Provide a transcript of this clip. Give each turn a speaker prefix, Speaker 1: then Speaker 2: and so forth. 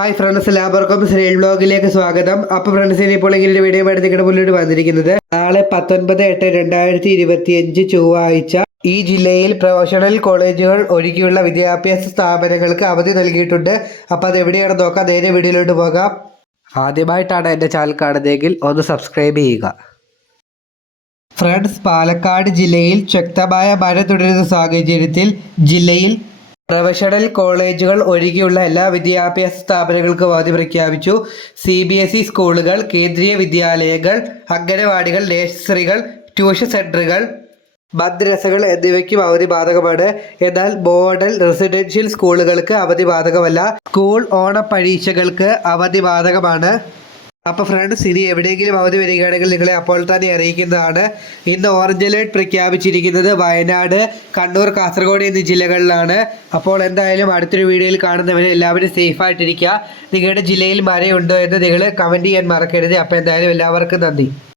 Speaker 1: hi friends എല്ലാവർക്കും സ്നേൽ ബ്ലോഗിലേക്ക് സ്വാഗതം അപ്പോൾ ഫ്രണ്ട്സ് ഇനിയിപ്പോൾ ഇങ്ങനെ വീഡിയോ ആയിട്ട് നിങ്ങളുടെ വന്നിരിക്കുന്നത് നാളെ പത്തൊൻപത് എട്ട് രണ്ടായിരത്തി അഞ്ച് ചൊവ്വാഴ്ച ഈ ജില്ലയിൽ പ്രൊഫഷണൽ കോളേജുകൾ ഒഴികെയുള്ള വിദ്യാഭ്യാസ സ്ഥാപനങ്ങൾക്ക് അവധി നൽകിയിട്ടുണ്ട് അപ്പോൾ അത് എവിടെയാണ് നോക്കാം നേരെ വീഡിയോയിലോട്ട് പോകാം ആദ്യമായിട്ടാണ് എന്റെ ചാനൽ കാണുന്നതെങ്കിൽ ഒന്ന് സബ്സ്ക്രൈബ് ചെയ്യുക ഫ്രണ്ട്സ് പാലക്കാട് ജില്ലയിൽ ശക്തമായ മഴ തുടരുന്ന സാഹചര്യത്തിൽ ജില്ലയിൽ പ്രൊഫഷണൽ കോളേജുകൾ ഒഴികെയുള്ള എല്ലാ വിദ്യാഭ്യാസ സ്ഥാപനങ്ങൾക്കും അവധി പ്രഖ്യാപിച്ചു സി ബി എസ് ഇ സ്കൂളുകൾ കേന്ദ്രീയ വിദ്യാലയങ്ങൾ അംഗനവാടികൾ നഴ്സറികൾ ട്യൂഷൻ സെൻ്ററുകൾ മദ്രസകൾ എന്നിവയ്ക്കും അവധി ബാധകമാണ് എന്നാൽ മോഡൽ റെസിഡൻഷ്യൽ സ്കൂളുകൾക്ക് അവധി ബാധകമല്ല സ്കൂൾ ഓണ പരീക്ഷകൾക്ക് അവധി ബാധകമാണ് അപ്പോൾ ഫ്രണ്ട്സ് ഇനി എവിടെയെങ്കിലും അവധി വരികയാണെങ്കിൽ നിങ്ങളെ അപ്പോൾ തന്നെ അറിയിക്കുന്നതാണ് ഇന്ന് ഓറഞ്ച് അലേർട്ട് പ്രഖ്യാപിച്ചിരിക്കുന്നത് വയനാട് കണ്ണൂർ കാസർഗോഡ് എന്നീ ജില്ലകളിലാണ് അപ്പോൾ എന്തായാലും അടുത്തൊരു വീഡിയോയിൽ കാണുന്നവരെ എല്ലാവരും സേഫായിട്ടിരിക്കുക നിങ്ങളുടെ ജില്ലയിൽ മഴയുണ്ടോ എന്ന് നിങ്ങൾ കമൻറ്റ് ചെയ്യാൻ മറക്കരുത് അപ്പോൾ എന്തായാലും എല്ലാവർക്കും നന്ദി